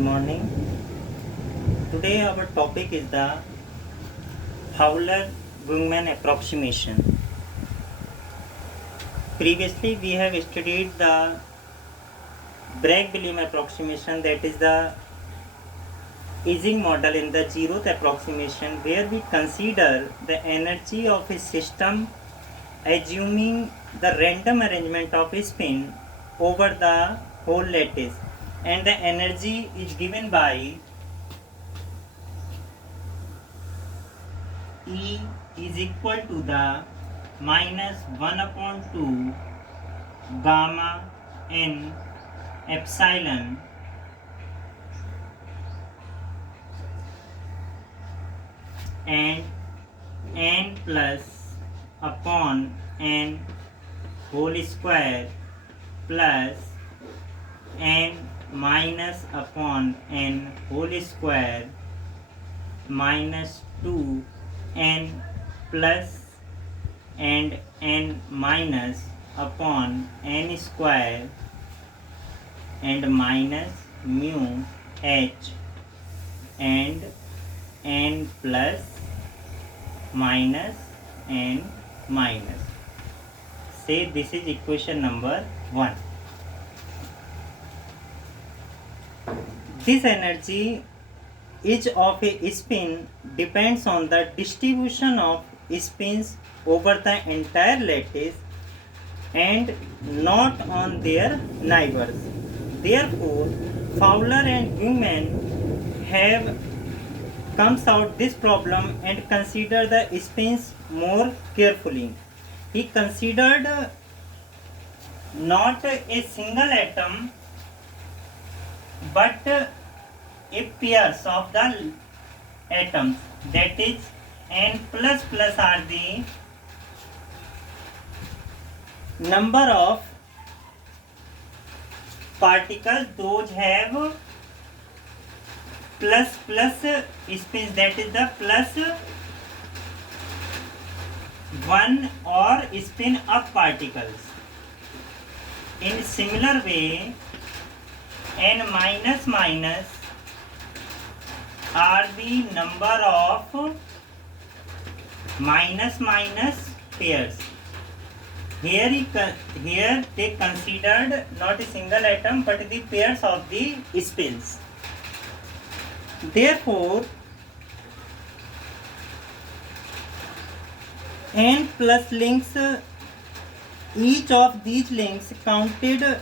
Good morning. Today our topic is the Fowler-Wingman approximation. Previously we have studied the Bragg-Williams approximation, that is the Ising model in the zeroth approximation, where we consider the energy of a system assuming the random arrangement of a spin over the whole lattice, and the energy is given by E is equal to the minus 1 upon 2 gamma n epsilon and n plus upon n whole square plus n minus upon n whole square minus 2 n plus and n minus upon n square and minus mu h and n plus minus n minus. Say this is equation number 1. This energy each of a spin depends on the distribution of spins over the entire lattice and not on their neighbors. Therefore, Fowler and Wingman have comes out this problem and consider the spins more carefully. He considered not a single atom but a pairs of the atoms, that is n plus plus are the number of particles those have plus plus spins, that is the plus 1 or spin up particles. In similar way, n minus minus are the number of minus minus pairs. Here they considered not a single atom but the pairs of the spins. Therefore, n plus links, each of these links counted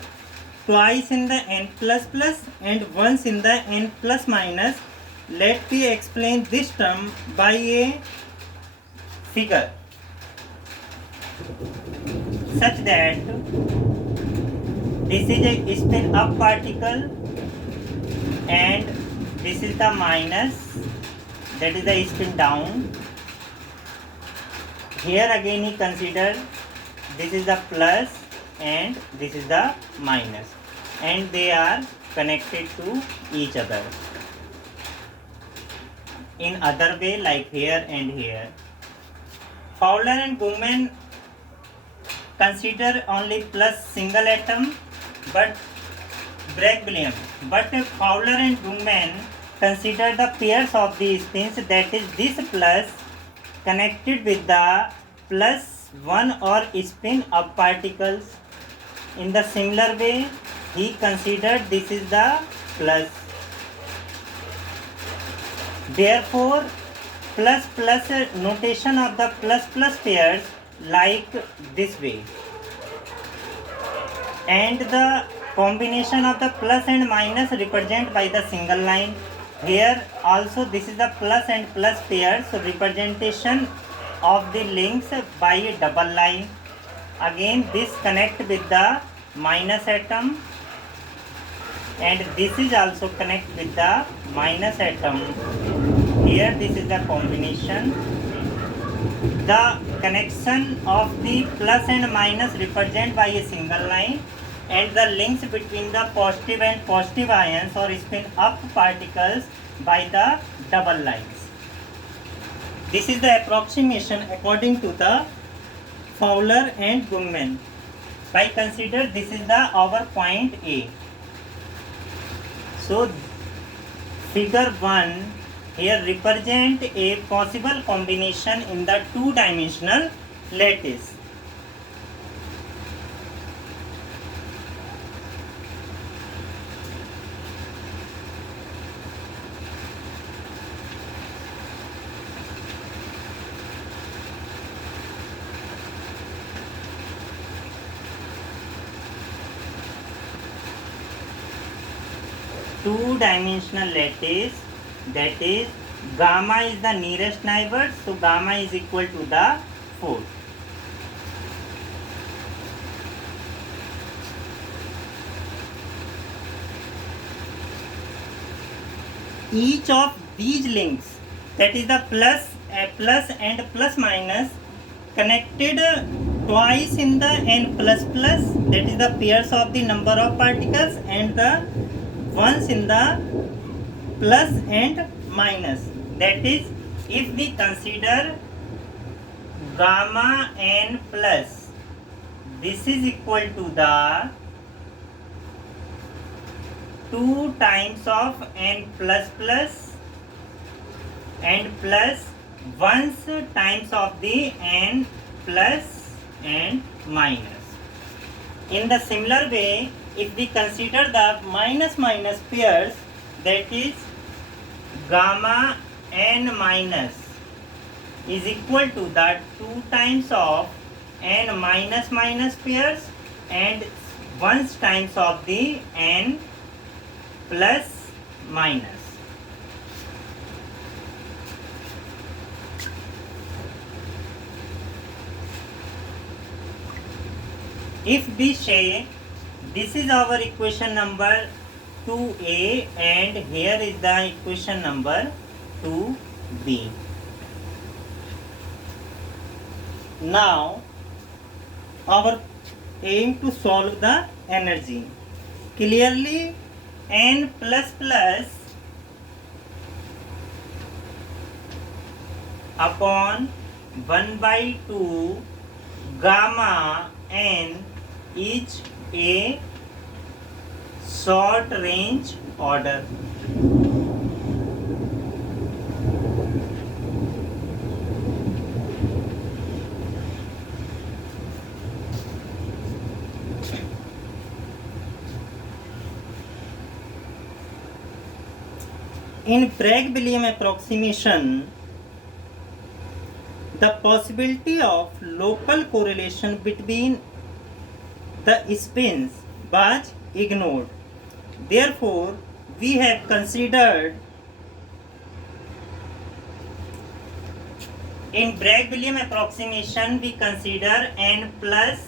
twice in the n plus plus and once in the n plus minus. Let me explain this term by a figure such that this is a spin up particle and this is the minus, that is the spin down. Here again he considered this is the plus and this is the minus, and they are connected to each other. In other way, like here and here. Fowler and Wingman consider only plus single atom but Bragg-Williams, but Fowler and Wingman consider the pairs of the spins, that is this plus connected with the plus 1 or spin up particles. In the similar way, he considered this is the plus. Therefore, plus plus notation of the plus plus pairs like this way, and the combination of the plus and minus represented by the single line. Here also this is the plus and plus pairs, so representation of the links by a double line. Again this connect with the minus atom and this is also connect with the minus atom. Here this is the combination. The connection of the plus and minus represented by a single line, and the links between the positive and positive ions or spin up particles by the double lines. This is the approximation according to the Fowler and Wingman. By consider this is the our point A. So Figure 1 here represent a possible combination in the two-dimensional lattice. Two-dimensional lattice, that is gamma is the nearest neighbor, so gamma is equal to the 4. Each of these links, that is the plus and plus minus, connected twice in the n plus plus, that is the pairs of the number of particles, and the once in the plus and minus. That is, if we consider gamma n plus, this is equal to the 2 times of n plus plus and plus once times of the n plus and minus. In the similar way, if we consider the minus minus pairs, that is gamma n minus is equal to the 2 times of n minus minus pairs and once times of the n plus minus. If we say this is our equation number 2a and here is the equation number 2b. Now our aim to solve the energy. Clearly n plus plus upon 1 by 2 gamma n is a short range order. In Bragg-Williams approximation, the possibility of local correlation between the spins was ignored. Therefore, we have considered in Bragg-Williams approximation, we consider n plus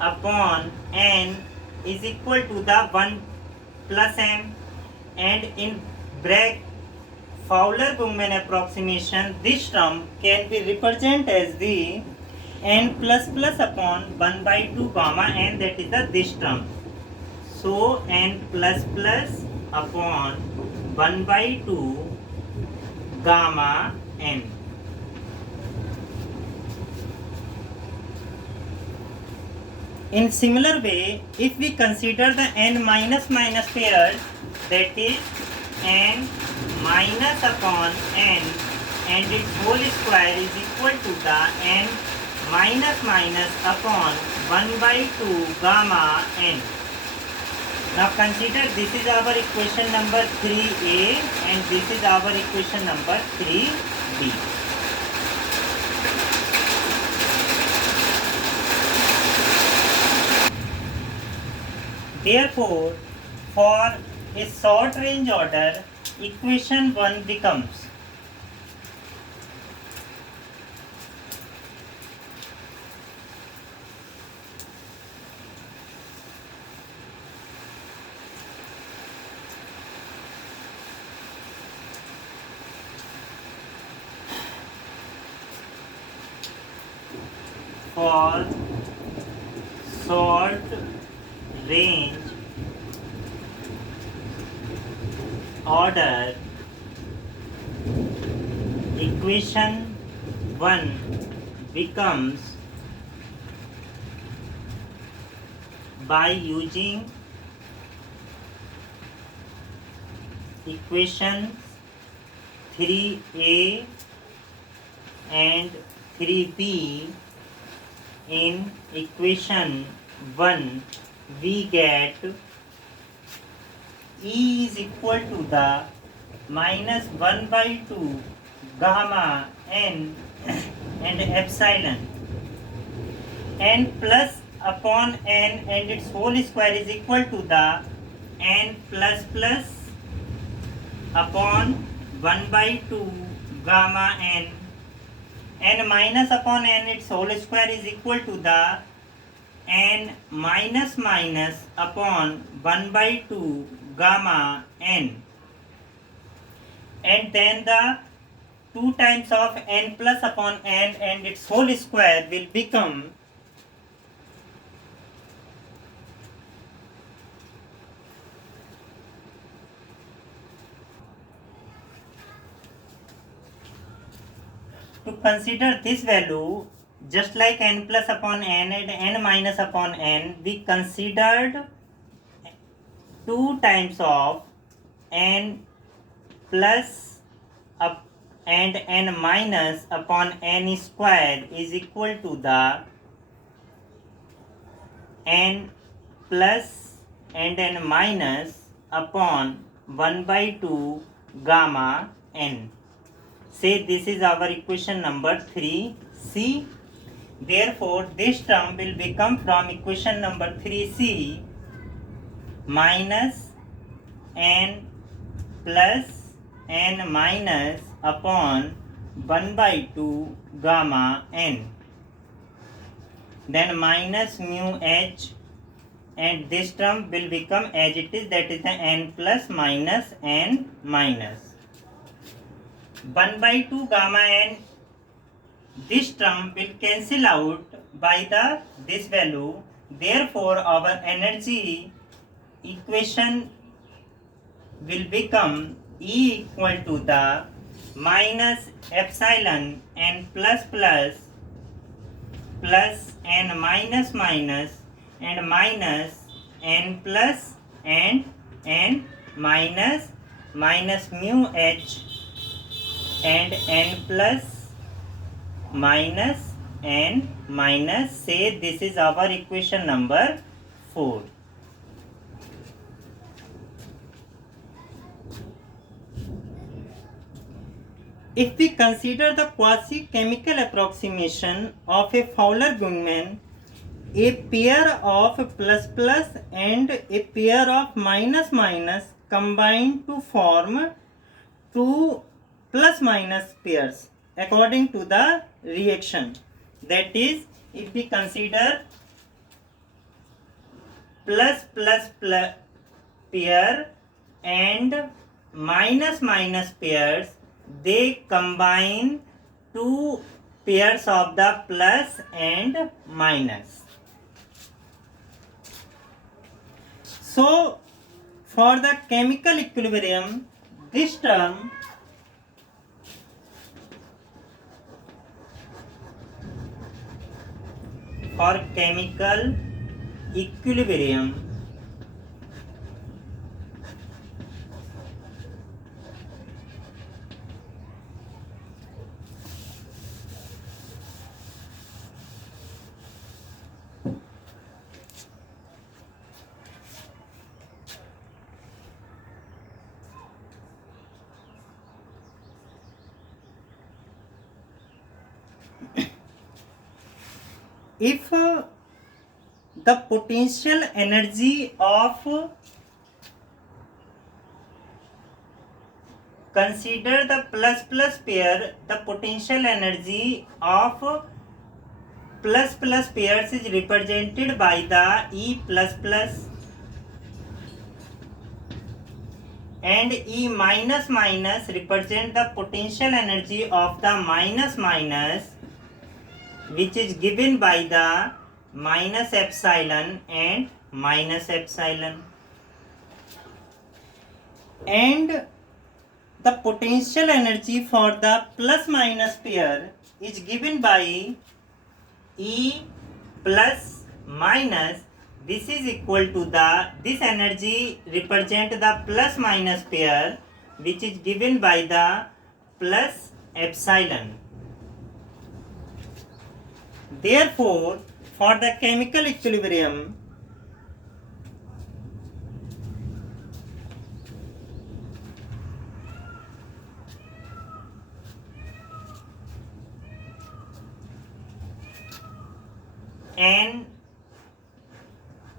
upon n is equal to the 1 plus m, and in Bragg-Fowler-Bowman approximation, this term can be represented as the n plus plus upon 1 by 2 gamma n, that is the this term. So n plus plus upon 1 by 2 gamma n. In similar way, if we consider the n minus minus pairs, that is n minus upon n and its whole square is equal to the n minus minus upon 1 by 2 gamma n. Now consider this is our equation number 3a and this is our equation number 3b. Therefore, for a short range order, equation 1 becomes for short range order, equation 1 becomes by using equation 3a and 3b, in equation 1 we get E is equal to the minus 1 by 2 gamma n and epsilon, n plus upon n and its whole square is equal to the n plus plus upon 1 by 2 gamma n, n minus upon n its whole square is equal to the n minus minus upon 1 by 2 gamma n, and then the 2 times of n plus upon n and its whole square will become to consider this value just like n plus upon n and n minus upon n, we considered 2 times of n plus up and n minus upon n square is equal to the n plus and n minus upon 1 by 2 gamma n. Say this is our equation number 3c. Therefore, this term will become from equation number 3c minus n plus n minus upon 1 by 2 gamma n, then minus mu h, and this term will become as it is, that is the n plus minus n minus 1 by 2 gamma n. This term will cancel out by this value. Therefore, our energy equation will become E equal to the minus epsilon n plus plus plus n minus minus and minus n plus and n minus minus mu h and n plus minus n minus. Say this is our equation number 4. If we consider the quasi-chemical approximation of a Fowler-Guingman, a pair of plus plus and a pair of minus minus combine to form two plus minus pairs according to the reaction. That is, if we consider plus plus plus pair and minus minus pairs, they combine two pairs of the plus and minus. So, for the chemical equilibrium, this term for chemical equilibrium, if the potential energy of, consider the plus plus pair, the potential energy of plus plus pairs is represented by the E plus plus and E minus minus represent the potential energy of the minus minus, which is given by the minus epsilon and minus epsilon, and the potential energy for the plus minus pair is given by E plus minus. This is equal to the, this energy represent the plus minus pair, which is given by the plus epsilon. Therefore, for the chemical equilibrium, N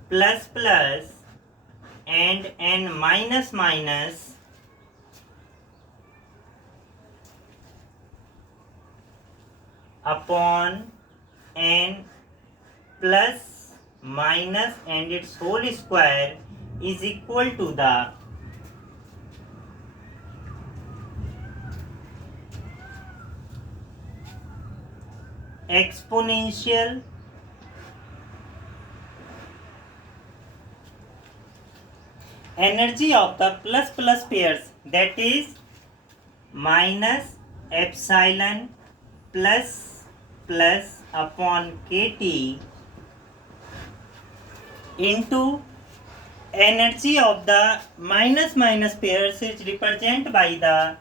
plus plus and N minus minus upon N plus minus and its whole square is equal to the exponential energy of the plus plus pairs, that is minus epsilon plus plus upon kT into energy of the minus minus pairs is represented by the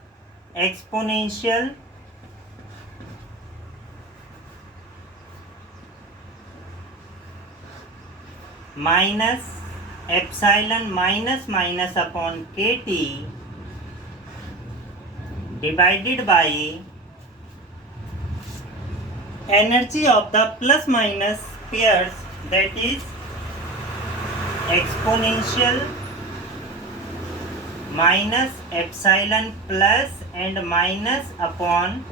exponential minus epsilon minus minus upon kT divided by energy of the plus minus pairs, that is exponential minus epsilon plus and minus upon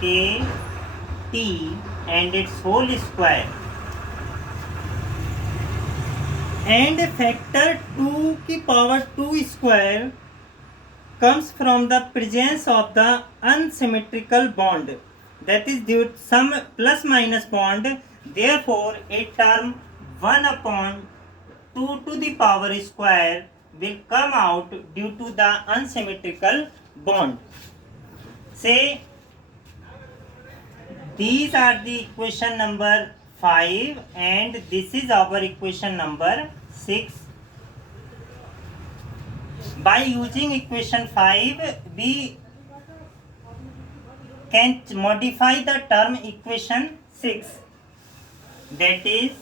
kT and its whole square, and factor 2 की power 2 square comes from the presence of the unsymmetrical bond, that is due to some plus minus bond. Therefore, a term 1 upon 2 to the power square will come out due to the unsymmetrical bond. Say, these are the equation number 5 and this is our equation number 6. By using equation 5, we can modify the term equation 6, that is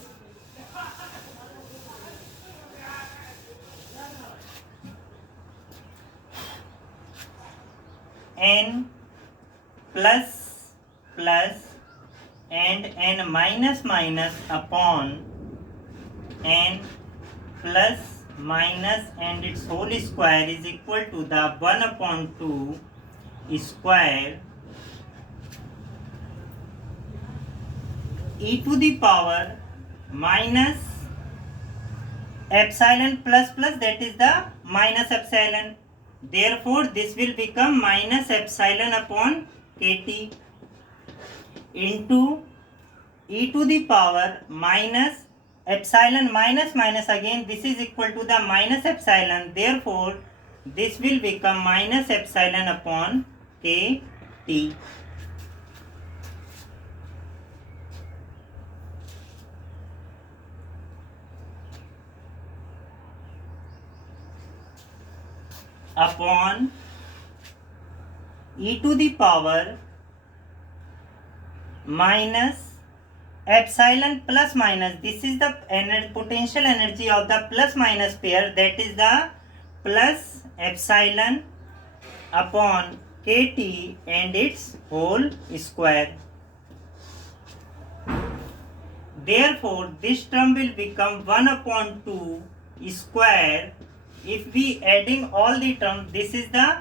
N plus plus and N minus minus upon N plus minus and its whole square is equal to the 1 upon 2 square e to the power minus epsilon plus plus, that is the minus epsilon. Therefore, this will become minus epsilon upon kT into e to the power minus epsilon minus minus, again this is equal to the minus epsilon. Therefore, this will become minus epsilon upon kT. Upon e to the power minus epsilon plus minus, this is the potential energy of the plus minus pair, that is the plus epsilon upon kT and its whole square. Therefore, this term will become 1 upon 2 square. If we adding all the terms, this is the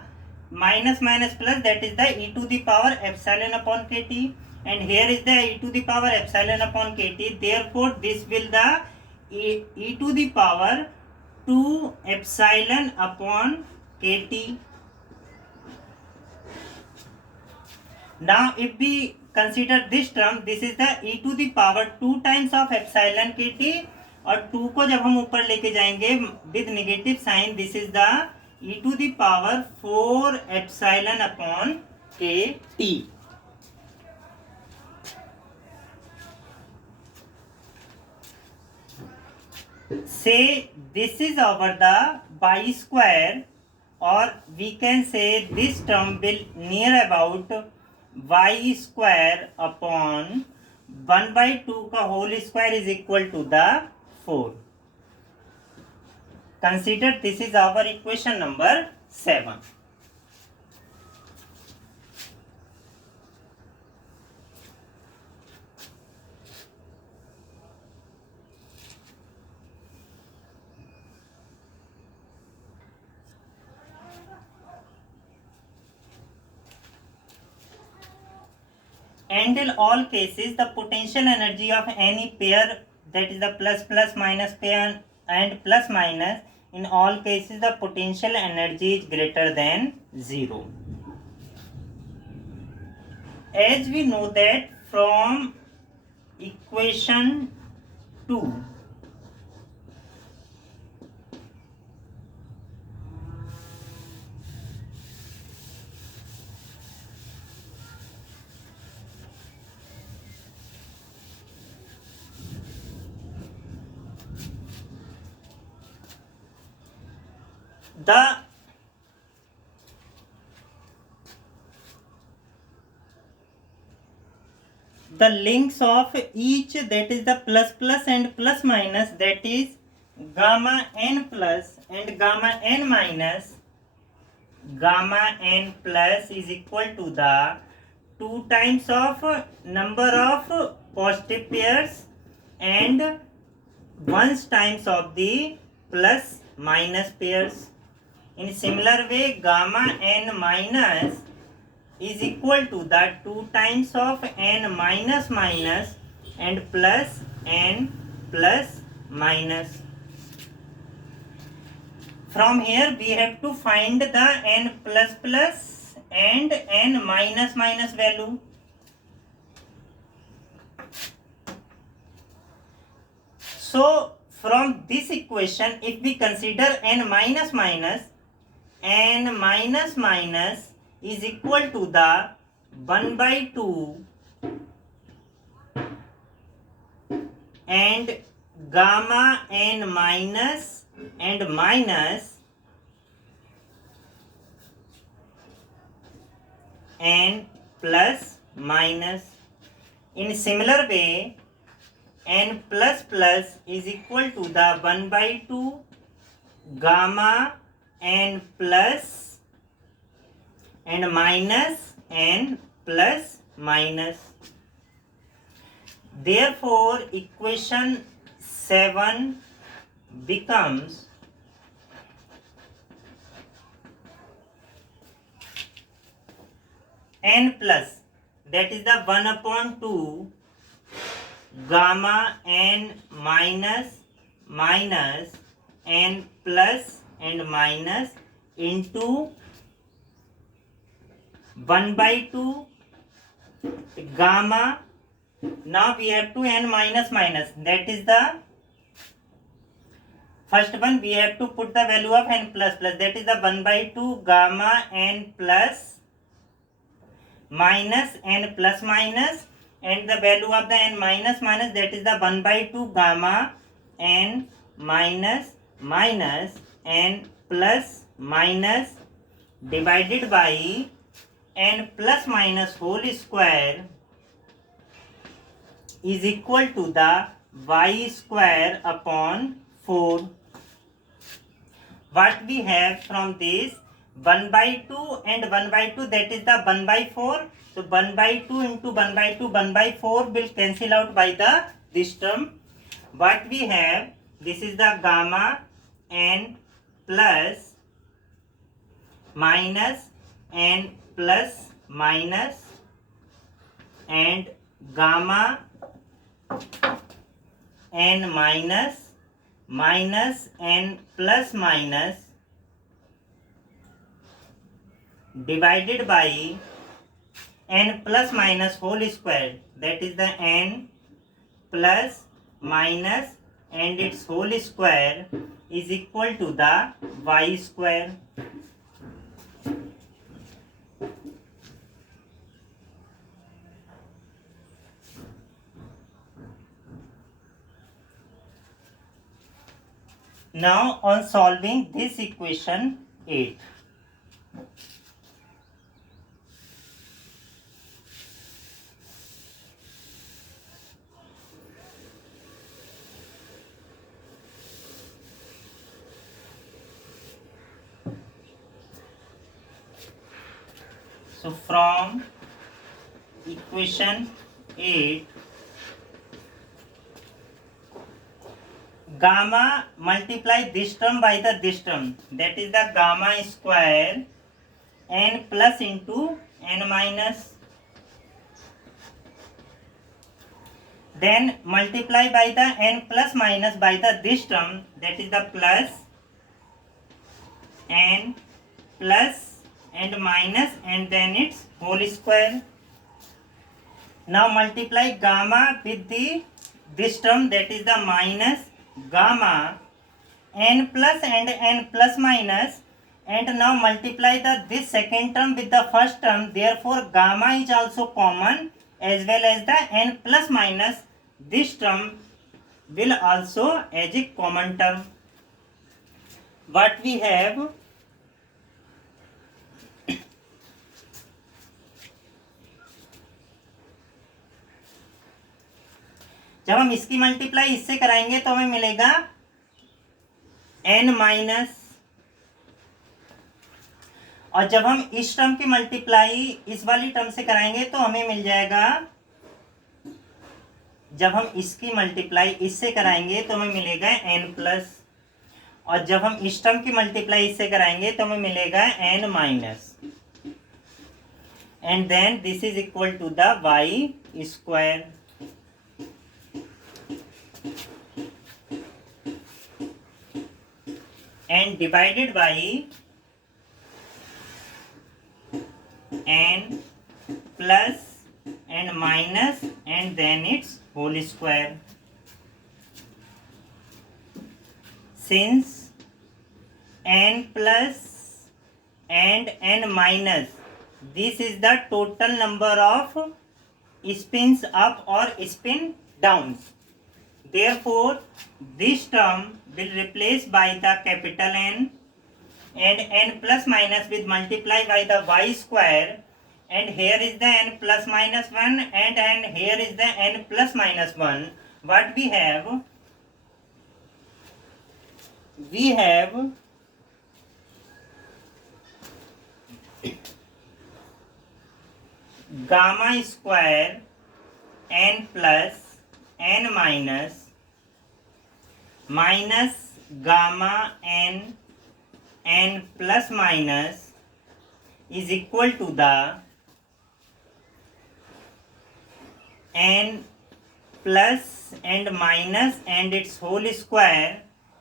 minus minus plus, that is the e to the power epsilon upon kT, and here is the e to the power epsilon upon kT. Therefore, this will the e to the power 2 epsilon upon kT. Now, if we consider this term, this is the e to the power 2 times of epsilon kT, और 2 को जब हम ऊपर लेके जाएंगे with negative sign, this is the e to the power 4 epsilon upon kT. Say this is over the pi square or we can say this term will near about y square upon 1 by 2 का whole square is equal to the 4. Consider this is our equation number 7. And in all cases, the potential energy of any pair, that is the plus plus minus pair and plus minus, in all cases the potential energy is greater than 0. As we know that from equation 2, the links of each, that is the plus plus and plus minus, that is gamma n plus and gamma n minus, gamma n plus is equal to the 2 times of number of positive pairs and 1 times of the plus minus pairs. In similar way, gamma n minus is equal to the 2 times of n minus minus and plus n plus minus. From here we have to find the n plus plus and n minus minus value. So from this equation, if we consider n minus minus is equal to the 1 by 2 and gamma n minus and minus n plus minus. In similar way, n plus plus is equal to the 1 by 2 gamma n plus and minus n plus minus. Therefore, equation 7 becomes n plus, that is the 1 upon 2 gamma n minus minus n plus and minus into 1 by 2 gamma. Now we have to n minus minus, that is the first one we have to put the value of n plus plus, that is the 1 by 2 gamma n plus minus n plus minus, and the value of the n minus minus, that is the 1 by 2 gamma n minus minus n plus minus divided by n plus minus whole square is equal to the y square upon 4. What we have from this, 1 by 2 and 1 by 2, that is the 1 by 4. So 1 by 2 into 1 by 2, 1 by 4 will cancel out by the this term. What we have, this is the gamma n plus minus n plus minus and gamma n minus minus n plus minus divided by n plus minus whole square, that is the n plus minus and its whole square is equal to the y square. Now on solving this equation 8, So from equation 8, gamma multiply this term by this term, that is the gamma square n plus into n minus, then multiply by the n plus minus by this term, that is the plus n plus and minus and then its whole square. Now multiply gamma with this term, that is the minus gamma n plus and n plus minus, and now multiply this second term with the first term, therefore gamma is also common as well as the n plus minus, this term will also as a common term. What we have, जब हम इसकी multiply इससे कराएंगे तो हमें मिलेगा n minus, और जब हम इस टर्म की मल्टीप्लाई इस वाली टर्म से कराएंगे तो हमें मिल जाएगा, जब हम इसकी मल्टीप्लाई इससे कराएंगे तो हमें मिलेगा n प्लस, और जब हम इस टर्म की मल्टीप्लाई इससे कराएंगे तो हमें मिलेगा n minus, and then this is equal to the y square. And divided by n plus and minus and then its whole square. Since n plus and n minus, this is the total number of spins up or spin downs. Therefore, this term will replace by the capital N, and n plus minus with multiply by the y square, and here is the n plus minus 1 and here is the n plus minus 1. What we have? We have gamma square n plus n minus gamma n plus minus is equal to the n plus and minus and its whole square